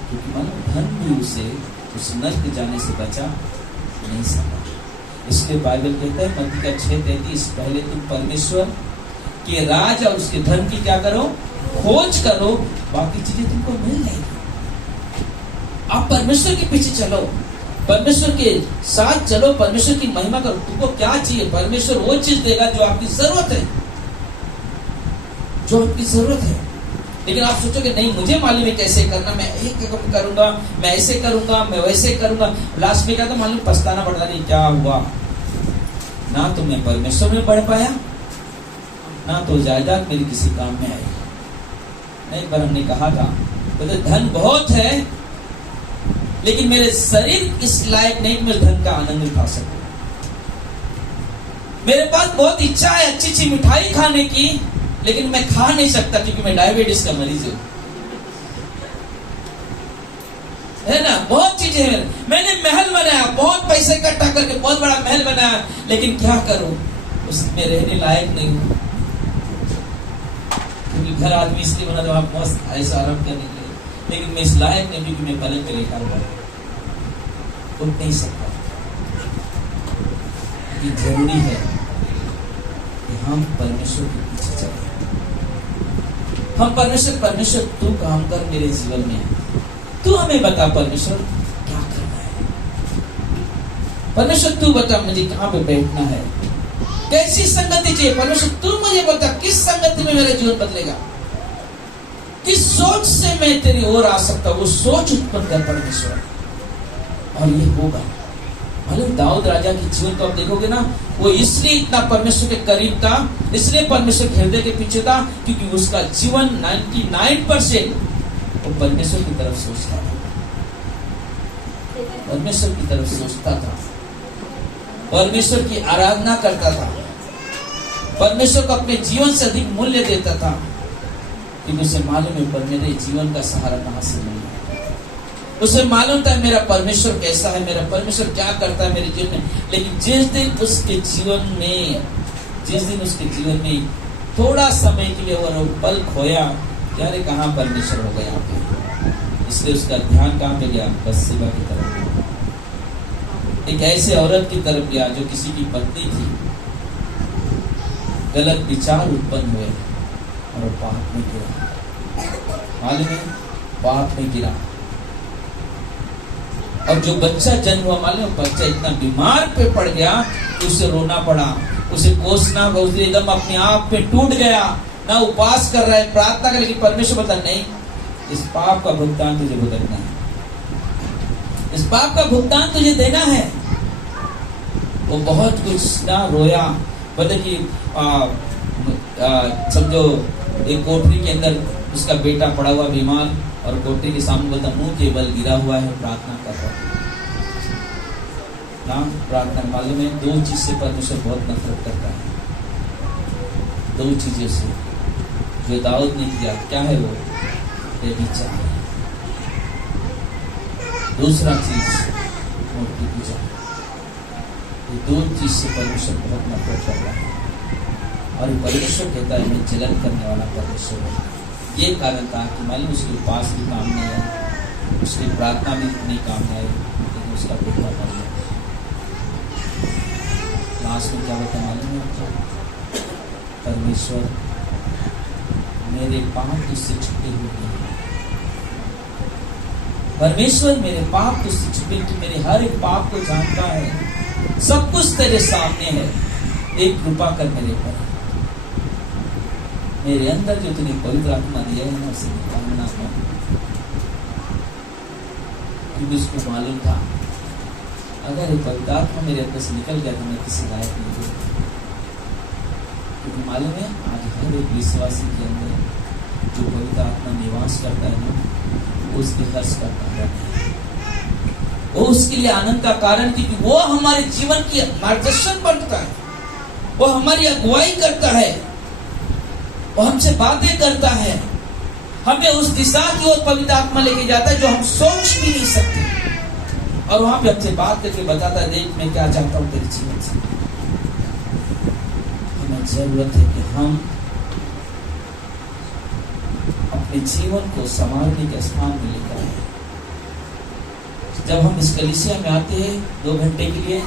क्योंकि मानो धन भी उसे उस नष्ट जाने से बचा नहीं सका। इसलिए बाइबल कहता है मत्ती का 6:33, पहले तुम परमेश्वर के राज और उसके धन की क्या करो, खोज करो, बाकी चीजें तुमको मिल जाएगी। आप परमेश्वर के पीछे चलो, परमेश्वर के साथ चलो, परमेश्वर की महिमा करो। तुमको क्या चाहिए, परमेश्वर वो चीज देगा जो आपकी जरूरत है, जो आपकी जरूरत है। लेकिन आप सोचोगे नहीं मुझे मालूम है कैसे करना, मैं एक करूंगा, मैं ऐसे करूंगा, मैं वैसे करूंगा, लास्ट में क्या था मालूम, पछताना पड़ता। नहीं, क्या हुआ ना तो मैं परमेश्वर में बढ़ पाया, ना तो जायदाद मेरी किसी काम में आई। नहीं, पर हमने कहा था तो धन बहुत है लेकिन मेरे शरीर इस लायक नहीं मैं धन का आनंद उठा सकूं। मेरे पास बहुत इच्छा है अच्छी अच्छी मिठाई खाने की, लेकिन मैं खा नहीं सकता क्योंकि मैं डायबिटीज का मरीज हूं, है ना। बहुत चीजें हैं, मैंने महल बनाया, बहुत पैसे इकट्ठा करके बहुत बड़ा महल बनाया, लेकिन क्या करूं, उसमें रहने लायक नहीं हूं। क्योंकि घर आदमी इसलिए बना तो आप मस्त ऐसा आराम करने के लिए, लेकिन मैं इस लायक नहीं क्योंकि मैं पलंग पे लेटा हुआ उठ नहीं सकता। ये जरूरी है कि हम परमेश्वर के पीछे चलें। हम परमेश्वर तू काम कर मेरे जीवन में, तू हमें बता परमेश्वर क्या करना है, परमेश्वर तू बता मुझे कहाँ पे बैठना है, कैसी संगति चाहिए, परमेश्वर तू मुझे बता किस संगति में मेरा जीवन बदलेगा, किस सोच से मैं तेरी ओर आ सकता हूँ, वो सोच उत्पन्न कर परमेश्वर, और ये होगा। मालूम दाऊद राजा के जीवन को आप देखोगे ना, वो इसलिए इतना परमेश्वर के करीब था, इसलिए परमेश्वर के हृदय के पीछे था, क्योंकि उसका जीवन 99% वो परमेश्वर की तरफ सोचता था, परमेश्वर की तरफ सोचता था, परमेश्वर की आराधना करता था, परमेश्वर को अपने जीवन से अधिक मूल्य देता था, क्योंकि उसे मालूम है पर मेरे जीवन का सहारा कहां से मिलेगा। उसे मालूम था मेरा परमेश्वर कैसा है, मेरा परमेश्वर क्या करता है मेरे जीवन में। लेकिन जिस दिन उसके जीवन में थोड़ा समय के लिए वो पल खोया, यार कहाँ परमेश्वर हो गया, इसलिए उसका ध्यान कहाँ पे गया? बत्शेबा की तरफ गया, एक ऐसे औरत की तरफ गया जो किसी की पत्नी थी। गलत विचार उत्पन्न हुए और वो पाप में गिरा। मालूम है, पाप में गिरा। और जो बच्चा जन्म हुआ, मालूम, बच्चा इतना बीमार पे पड़ गया कि उसे रोना पड़ा, उसे कोसना, उसे एकदम अपने आप पे टूट गया। ना उपवास कर रहा है, प्रार्थना कर, लेकिन परमेश्वर बता नहीं, इस पाप का भुगतान तुझे भुगतना है, इस पाप का भुगतान तुझे देना है। वो बहुत कुछ ना रोया, बोले कि समझो एक कोठरी के अंदर उसका बेटा पड़ा हुआ बीमार, और कोठरी के सामने बोलता मुंह के बल गिरा हुआ है, प्रार्थना कर रहा है ना। प्रार्थना मालूम है, दो चीज से परमेश्वर बहुत नफरत करता है, दो चीजों से जो दाऊद ने किया। क्या है वो? व्यभिचार। दूसरा चीज मूर्ति पूजा। ये दो चीज से परमेश्वर बहुत नफरत करता है। और परमेश्वर कहता है मैं जलन करने वाला परमेश्वर है। ये कारण था कि मालूम उसके उपास भी काम नहीं आया, उसकी प्रार्थना भी नहीं काम नहीं आई, लेकिन उसका बेटा मर गया। लास्ट में क्या होता मालूम है आपको? परमेश्वर मेरे पाप तुझसे छुपे हुए नहीं, परमेश्वर मेरे पाप तुझसे छुपे, तू मेरे हर एक पाप को जानता है, सब कुछ तेरे सामने है, एक कृपा कर मेरे पर, मेरे अंदर जो तूने पवित्र आत्मा दिया है ना उसे निकालना है। क्योंकि उसको मालूम था अगर ये पवित्र आत्मा मेरे अंदर से निकल गया तो मैं किसी लायक नहीं हूँ। क्योंकि मालूम है आज हर एक विश्वासी के अंदर जो पवित्र आत्मा निवास करता है ना, वो उसके हर्ष का कारण है, वो उसके लिए आनंद का कारण, क्योंकि वो हमारे जीवन की मार्गदर्शन बनता है, वो हमारी अगुवाई करता है, वो हमसे बातें करता है, हमें उस दिशा की ओर पवित्र आत्मा लेके जाता है जो हम सोच भी नहीं सकते, और वहां पे हमसे बात करके बताता है देख मैं क्या चाहता हूं तेरे जीवन से। हमें जरूरत है कि हम अपने जीवन को संभालने के स्थान में लेकर आए। जब हम इस कलीसिया में आते हैं 2 घंटे के लिए,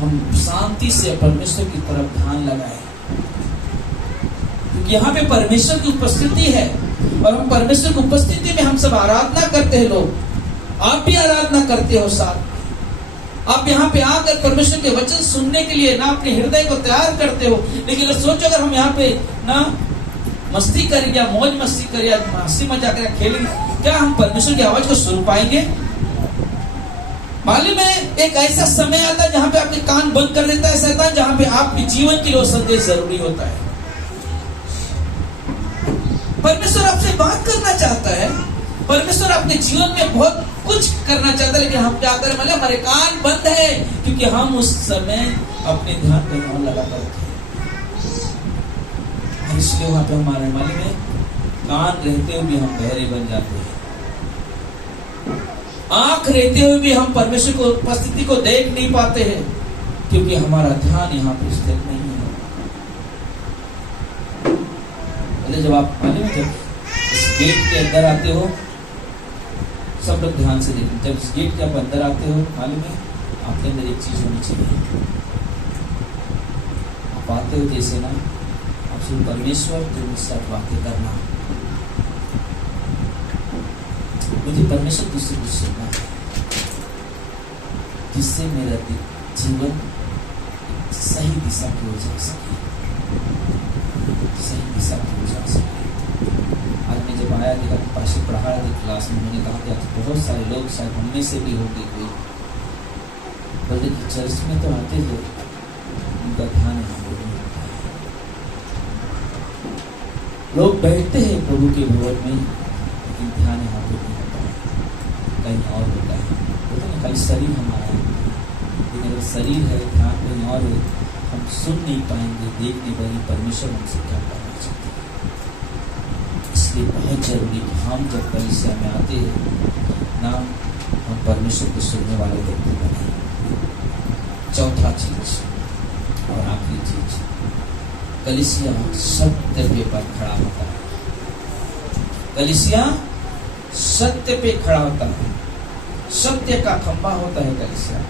हम शांति से परमेश्वर की तरफ ध्यान लगाए, क्योंकि यहाँ पे परमेश्वर की उपस्थिति है, और हम परमेश्वर की उपस्थिति में हम सब आराधना करते हैं। लोग आप भी आराधना करते हो साथ में, आप यहाँ पे आकर परमेश्वर के वचन सुनने के लिए ना अपने हृदय को तैयार करते हो। लेकिन अगर सोचो अगर हम यहाँ पे ना मस्ती करें या मौज मस्ती करें या हंसी मजाक करें खेलेंगे, क्या हम परमेश्वर की आवाज को सुन पाएंगे? मालूम है एक ऐसा समय आता है जहाँ पे आपके कान बंद कर देता है शैतान, जहाँ पे आपके जीवन के लिए संदेश जरूरी होता है। परमेश्वर आपसे बात करना चाहता है, परमेश्वर आपके जीवन में बहुत कुछ करना चाहता है, लेकिन हम क्या करें? मतलब हमारे कान बंद है, क्योंकि हम उस समय अपने ध्यान पे लगा कर रखे, इसलिए वहां पे हमारे मन में कान रहते हुए भी हम बहरे बन जाते हैं, आंख रहते हुए भी हम परमेश्वर को उपस्थिति को देख नहीं पाते हैं, क्योंकि हमारा ध्यान यहाँ पे स्थित नहीं है। जब आप मालूम जब इस गेट के अंदर आते हो, सब लोग ध्यान से देखें, जब इस गेट के आप अंदर आते हो मालूम है आपके अंदर एक चीज होनी चाहिए। आप आते हो जैसे ना आपसे परमेश्वर के साथ बातें करना, मुझे परमेश्वर तुझसे कुछ सुनना है जिससे मेरा जीवन सही दिशा की ओर जा सके, सही दिशा की ओर जा सके। आज मैं जब आया देखा कि पाशे पढ़ा रहे थे क्लास में, मैंने कहा कि आज बहुत सारे लोग शायद हमने से भी होंगे, कोई बोलते कि चर्च में तो आते थे, उनका ध्यान यहाँ पे नहीं होता है। लोग बैठते हैं प्रभु के भवन में, लेकिन ध्यान यहाँ पे नहीं होता है, कहीं और होता है। बोलते ना खाली शरीर हमारा है, लेकिन अगर शरीर है ध्यान कहीं और है, हम सुन नहीं पाएंगे, देख नहीं पाएंगे परमेश्वर हमसे क्या करना चाहते हैं। इसलिए बहुत जरूरी कि हम जब कलीसिया में आते हैं ना, हम परमेश्वर को सुनने वाले व्यक्ति बने। चौथा चीज और आखिरी चीज, कलीसिया सत्य पे पर खड़ा होता है। कलीसिया सत्य पे खड़ा होता है, सत्य का खंभा होता है कलीसिया।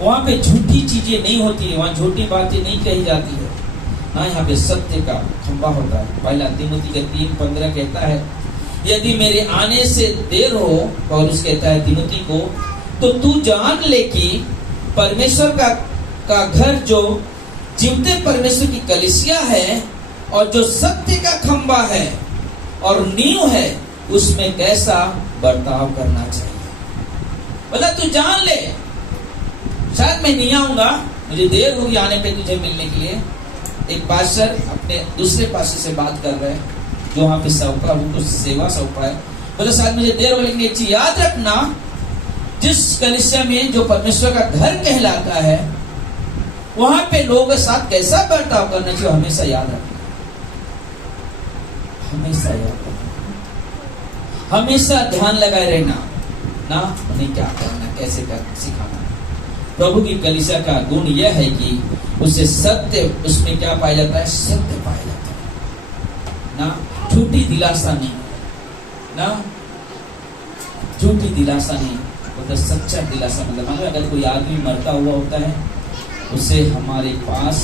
वहां पे झूठी चीजें नहीं होती है, वहां झूठी बातें नहीं कही जाती है। हाँ, यहाँ पे सत्य का खंभा होता है। पहला तिमुथी के 3:15 कहता है, यदि मेरे आने से देर हो, पौलुस कहता है तिमुथी को, तो तू जान ले कि परमेश्वर का घर जो जीवते परमेश्वर की कलीसिया है और जो सत्य का खंभा है और नींव है, उसमें कैसा बर्ताव करना चाहिए। मतलब तू जान ले, शायद मैं नहीं आऊंगा, मुझे देर होगी आने पे तुझे मिलने के लिए। एक पास्टर अपने दूसरे पास्टर से बात कर रहे हैं जो वहां पे सौंपा, उनको सेवा सौंपा है। बोले शायद मुझे देर हो, लेकिन एक चीज याद रखना, जिस कलीसिया में जो परमेश्वर का घर कहलाता है, वहां पे लोगों के साथ कैसा बर्ताव करना चाहिए हमेशा याद रखना, हमेशा याद रखना, हमेशा ध्यान लगाए रहना ना, उन्हें क्या करना, कैसे करना, सिखाना। प्रभु की कलीसिया का गुण यह है कि उसे सत्य, उसमें क्या पाया जाता है, सत्य पाया जाता है ना, झूठी दिलासा नहीं ना, झूठी दिलासा नहीं, मतलब सच्चा दिलासा। मतलब अगर कोई आदमी मरता हुआ होता है, उसे हमारे पास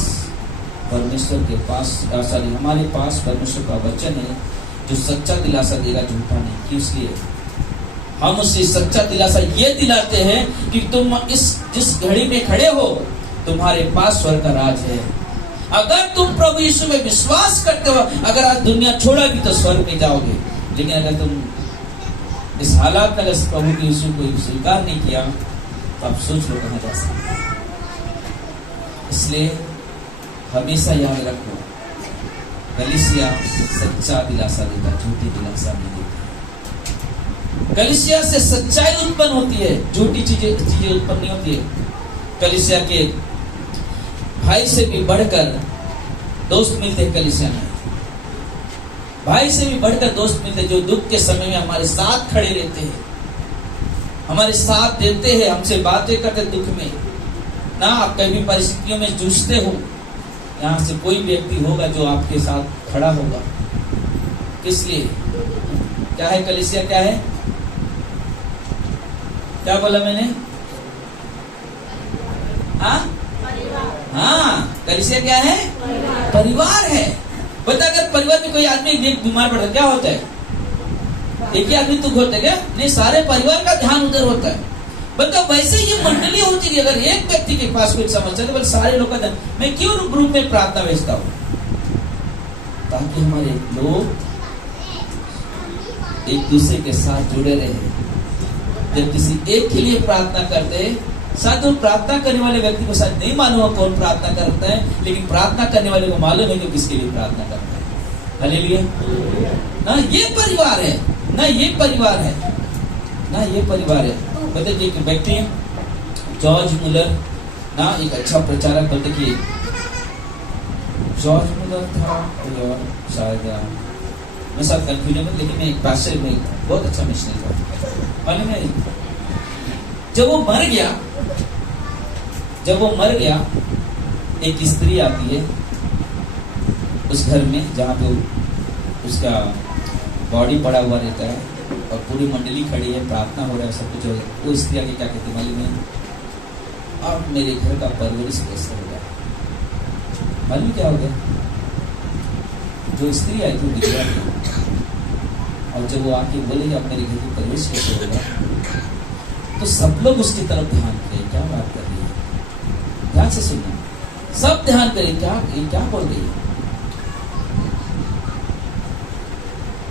परमेश्वर के पास, सॉरी हमारे पास परमेश्वर का वचन है जो सच्चा दिलासा देगा, झूठा नहीं। कि इसलिए हम उससे सच्चा दिलासा ये दिलाते हैं कि तुम जिस घड़ी में खड़े हो, तुम्हारे पास स्वर्ग का राज है। अगर तुम प्रभु यीशु में विश्वास करते हो, अगर आज दुनिया छोड़ा भी तो स्वर्ग में जाओगे। लेकिन अगर तुम इस हालात में अगर प्रभु के यीशु को स्वीकार नहीं किया, तो आप सोच लो कहां जा सकते। इसलिए हमेशा याद रखो, कलीसिया सच्चा दिलासा देता, झूठी दिलासा नहीं देता। कलीसिया से सच्चाई उत्पन्न होती है, झूठी चीजें उत्पन्न नहीं होती है। कलीसिया के भाई से भी बढ़कर दोस्त मिलते हैं, कलीसिया में भाई से भी बढ़कर दोस्त मिलते हैं, जो दुख के समय में हमारे साथ खड़े रहते हैं, हमारे साथ देते हैं, हमसे बातें करते दुख में ना। आप कभी परिस्थितियों में जूझते हो, यहाँ से कोई व्यक्ति होगा जो आपके साथ खड़ा होगा। किस लिए? क्या है कलीसिया? क्या है? क्या बोला मैंने? हाँ, कलीसिया क्या है? परिवार है। बता, अगर परिवार में कोई आदमी बीमार पड़ता है, क्या होता है? एक ही आदमी दुख होता है क्या? नहीं, सारे परिवार का ध्यान उधर होता है। बता, वैसे ये मंडली होती है, अगर एक व्यक्ति के पास कुछ समस्या है तो सारे लोग का ध्यान। मैं क्यों ग्रुप में प्रार्थना भेजता हूँ? ताकि हमारे लोग एक दूसरे के साथ जुड़े रहे। जब किसी एक के लिए प्रार्थना करते हैं, शायद वो प्रार्थना करने वाले व्यक्ति को शायद नहीं मालूम हो कौन प्रार्थना करता है, लेकिन प्रार्थना करने वाले को मालूम है कि किसके लिए प्रार्थना करता है। हालेलुया। ना ये परिवार है, ना ये परिवार है, ना ये परिवार है। बताइए, एक व्यक्ति जॉर्ज मुलर ना, एक अच्छा प्रचारक, बोलते कि जॉर्ज मुलर था और शायद मैं सब कंफ्यूजन में, लेकिन एक पास्टर में बहुत अच्छा मिशनरी था। मालूम है, जब वो मर गया, एक स्त्री आती है उस घर में जहाँ पे उसका बॉडी पड़ा हुआ रहता है और पूरी मंडली खड़ी है, प्रार्थना हो रहा है, सब कुछ हो रहा है। वो स्त्री आके क्या कहती मालूम है? अब मेरे घर का परवरिश कैसे होगा? मालूम क्या हो गया? जो स्त्री आई थी विधवा थी, और जब वो आके बोलेगी अब मेरे घर की परवरिश कैसे होगा, तो सब लोग उसकी तरफ ध्यान करें, क्या बात कर रही है, ध्यान से सुनना, सब ध्यान करें, क्या बोल रही है।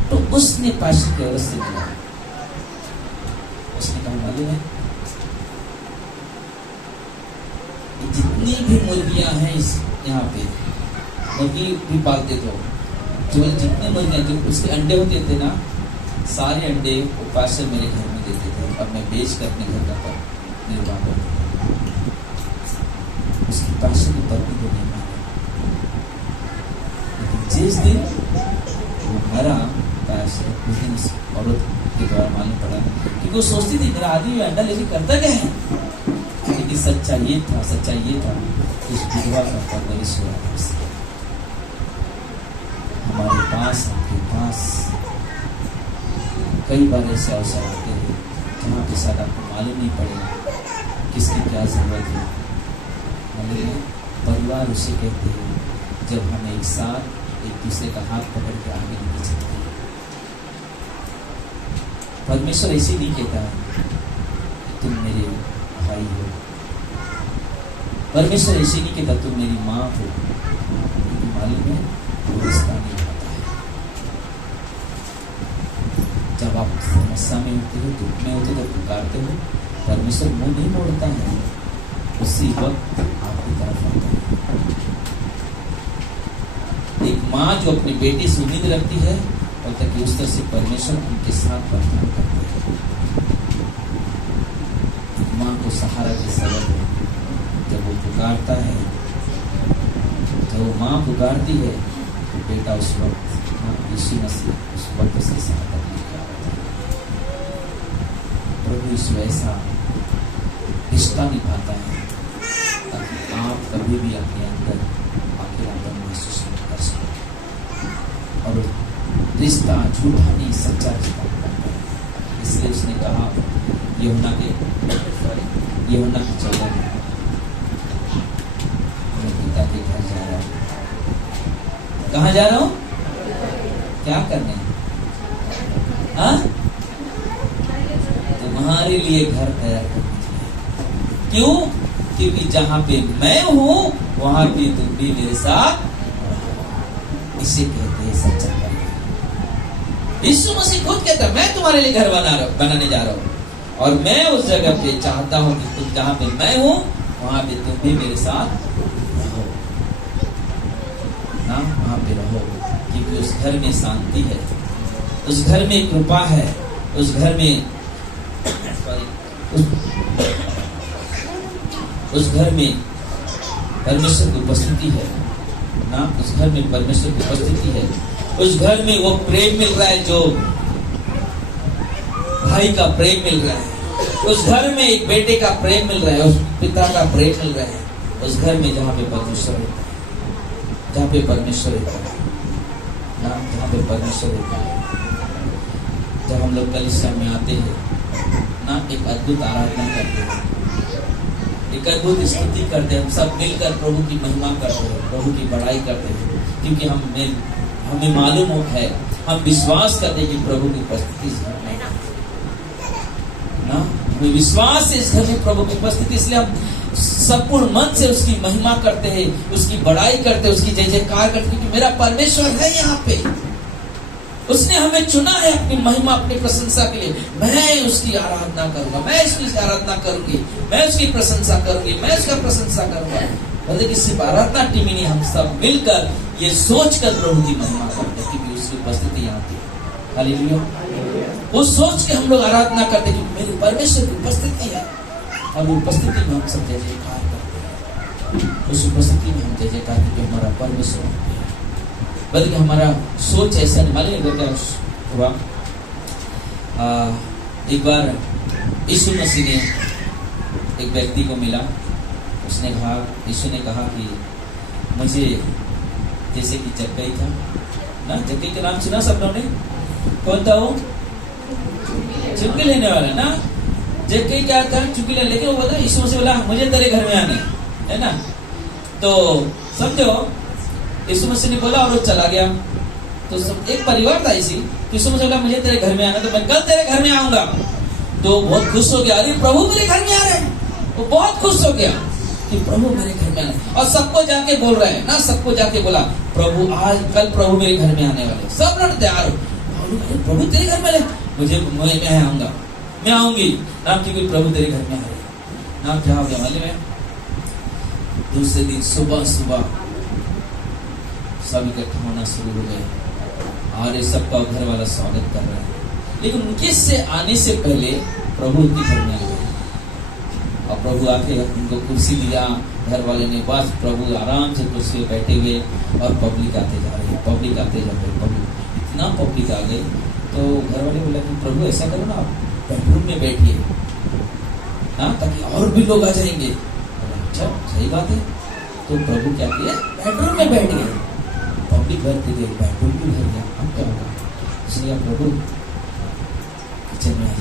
तो उसने पास्टर की औरत से मिला, उसने कहा मालूम है, जितनी भी मुर्गियां हैं इस यहाँ पे, मुर्गी भी पालते थे, जो जितने मुर्गियां जो उसके अंडे होते थे ना, सारे अंडे वो पास्टर मेरे घर में देते थे और मैं बेच कर अपने घर का निर्वाह करता था। उसकी पास्टर की पत्नी को नहीं माना, लेकिन जिस दिन वो मरा पास्टर, उस दिन उस औरत के द्वारा मालूम पड़ा, क्योंकि वो सोचती थी मेरा आदमी अंडा लेके करता क्या है, लेकिन सच्चा ये था उस विधवा का परवरिश हुआ था। हमारे पास, आपके पास कई बार ऐसे अवसर आते हैं जहाँ पे शायद आपको मालूम नहीं पड़ेगा किसकी क्या जरूरत है। मालूम परिवार उसे कहते हैं जब हम एक साथ एक दूसरे का हाथ पकड़ के आगे नहीं चलते। परमेश्वर ऐसे नहीं कहता तुम मेरे भाई हो। परमेश्वर ऐसे नहीं कहता तुम मेरी माँ हो। मालूम है वो रिश्ता नहीं होता है। जब आप समस्या में होते हो, दुख में होते हो, जब पुकारते हो, परमेश्वर मुंह नहीं मोड़ता है, उसी वक्त आपकी तरफ आता है। एक माँ जो अपनी बेटी से उम्मीद रखती है और तक उस तरह से परमेश्वर उनके साथ बर्ताव करते हैं। एक माँ को सहारा के सबब है जब वो पुकारता है, जब वो माँ पुकारती है तो बेटा उस वक्त यीशु मसीह उस वक्त उसके साथ अपने प्रभु यीशु ऐसा रिश्ता निभाता है ताकि आप कभी भी अपने अंदर अकेलापन महसूस नहीं कर सको। और रिश्ता झूठा नहीं, सच्चा रिश्ता करता है। इसलिए उसने कहा यूहन्ना की 14 में मैं पिता के घर जा रहा हूँ। कहाँ जा रहा हूँ? क्या करने? हाँ, तुम्हारे लिए घर तैयार करने के लिए। क्यों? क्योंकि जहां पे मैं हूं वहां पे तुम भी मेरे साथ। इसे कहते हैं सच्चा प्यार। यीशु मसीह खुद कहता है मैं तुम्हारे लिए घर बनाने जा रहा हूं और मैं उस जगह पे चाहता हूं कि तुम जहां पे मैं हूं वहां पे तुम भी मेरे साथ रहो ना। वहां पे रहो क्योंकि उस घर में शांति है, उस घर में कृपा है, उस घर में उस घर में परमेश्वर की उपस्थिति है ना। उस घर में परमेश्वर की उपस्थिति है। उस घर में वो प्रेम मिल रहा है जो भाई का प्रेम मिल रहा है। उस घर में एक बेटे का प्रेम मिल रहा है, उस पिता का प्रेम मिल रहा है। उस घर में जहाँ पे परमेश्वर होता है, जहाँ पे परमेश्वर होता है ना, जहाँ पे परमेश्वर होता है। जब हम लोग कलीसिया में आते हैं ना, एक अद्भुत आराधना करते हैं, एक अद्भुत स्तुति करते हैं। हम सब मिलकर प्रभु की महिमा करते हैं, प्रभु की बड़ाई करते हैं, क्योंकि हमें मालूम है, हम विश्वास करते हैं कि प्रभु की उपस्थिति ना, हमें विश्वास है इस घर में प्रभु की उपस्थिति। इसलिए हम संपूर्ण मन से उसकी महिमा करते हैं, उसकी बड़ाई करते हैं, उसकी जय जयकार करते हैं, क्योंकि मेरा परमेश्वर है यहाँ पे। उसने हमें चुना है अपनी महिमा, अपनी प्रशंसा के लिए। मैं उसकी आराधना करूंगा, मैं उसकी आराधना करूंगी, मैं उसकी प्रशंसा करूंगी, मैं उसका प्रशंसा करूंगा। बोले कि सिर्फ आराधना टीम नहीं, हम सब मिलकर ये सोच कर प्रभु की महिमा करते हैं क्योंकि उसकी उपस्थिति यहाँ पे। हालेलुया। वो सोच के हम लोग आराधना करते हैं कि मेरे परमेश्वर की उपस्थिति है, और वो उपस्थिति में हम सब जय जयकार करते हैं। उस उपस्थिति में हम जय जयकार करते हैं, हमारा परमेश्वर बल्कि हमारा सोच ऐसा नहीं। मालूम क्या हुआ? एक बार यीशु मसीह ने एक व्यक्ति को मिला। उसने कहा, यीशु ने कहा कि मुझे जैसे कि जक्कई था ना, जक्कई का नाम सुना सब लोगों ने? कौन था वो? चुटकी लेने वाला ना। जक्कई क्या था? चुटकी लेने। लेकिन वो बोला, यीशु मसीह बोला मुझे तेरे घर में आना है ना। तो समझो यीशु मसीह ने बोला और वो चला गया। तो सब एक परिवार था इसी। यीशु मसीह बोला मुझे तेरे घर में आना, तो मैं कल तेरे घर में आऊंगा। तो बहुत खुश हो गया, अरे प्रभु मेरे घर में आ रहे हैं। वो बहुत खुश हो गया कि प्रभु मेरे घर में आने, और सबको जाके बोल रहे हैं ना, सबको जाके बोला प्रभु आज कल प्रभु मेरे घर में आने वाले। सब लोग तैयार हो, प्रभु तेरे घर में मैं आऊंगा, मैं आऊंगी नाम, क्योंकि प्रभु तेरे घर में आ रहे नाम। क्या हो गया मालूम है? दूसरे दिन सुबह सुबह सब इकट्ठा होना शुरू हो गए और ये सबका घर वाला स्वागत कर रहे हैं। लेकिन उनके से आने से पहले प्रभु उनके घर में आ गए और प्रभु आके उनको कुर्सी दिया। घर वाले ने बस प्रभु आराम से कुर्सी पे बैठे हुए और पब्लिक आते जा रही है, पब्लिक आते जा रही है, पब्लिक इतना पब्लिक आ गई। तो घर वाले बोला कि प्रभु ऐसा करो ना, आप बेडरूम में बैठिए ना, ताकि और भी लोग आ जाएंगे। अच्छा सही बात है। तो प्रभु क्या किया? बेडरूम में बैठ गए। पब्लिक भर के गए, बेडरूम भी भर गया। अब क्या होगा? इसलिए प्रभु किचन में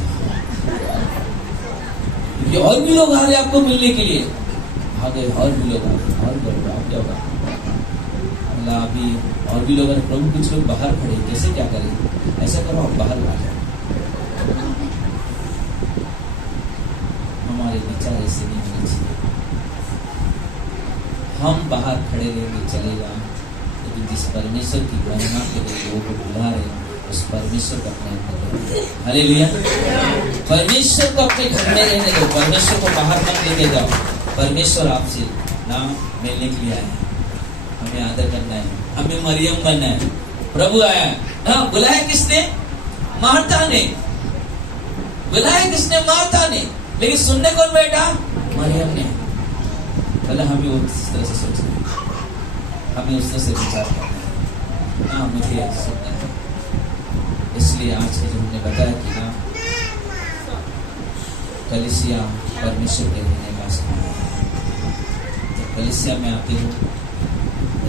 क्योंकि और भी लोग आ रहे आपको मिलने के लिए। आ गए और भी लोग आ गए, और क्या होगा? अल्लाह अभी और भी लोग आ रहे, प्रभु कुछ लोग बाहर खड़े, कैसे क्या करें? ऐसा करो आप बाहर आ जाओ। हमारे विचार ऐसे नहीं होने चाहिए। हम बाहर खड़े रहेंगे चलेगा, लेकिन जिस परमेश्वर की महिमा के लिए लोगों को बुला रहे हैं उस परमेश्वर को अपने अंदर, हालेलुया, परमेश्वर को अपने घर में रहने दो, परमेश्वर को बाहर मत लेके जाओ। परमेश्वर आपसे ना मिलने के लिए आया है, हमें आदर करना है, हमें मरियम बनना है। प्रभु आया ना, बुलाया किसने? मार्था ने। बुलाया किसने? मार्था ने। लेकिन सुनने कौन बैठा? मरियम ने। पहले हमें उस तरह से सोचना है, हमें उस तरह से विचार करना है। हाँ, मुझे सुनना है। इसलिए आज के जो हमने बताया कि ना कलीसिया परमेश्वर के रहने का स्थान है। तो कलीसिया में आते हो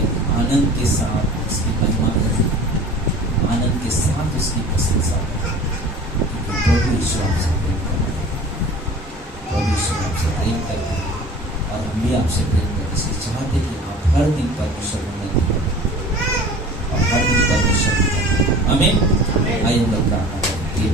एक आनंद के साथ उसकी महिमा करें, आनंद के साथ उसकी प्रशंसा करें, क्योंकि प्रभु यीशु आपसे प्रेम करते हैं, प्रभु यीशु आपसे प्रेम करते हैं और हम भी आपसे प्रेम करते हैं। इसलिए चाहते कि आप हर दिन परमेश्वर को नजदीक और हर दिन परमेश्वर को। आमीन। आइए हम लोग प्रार्थना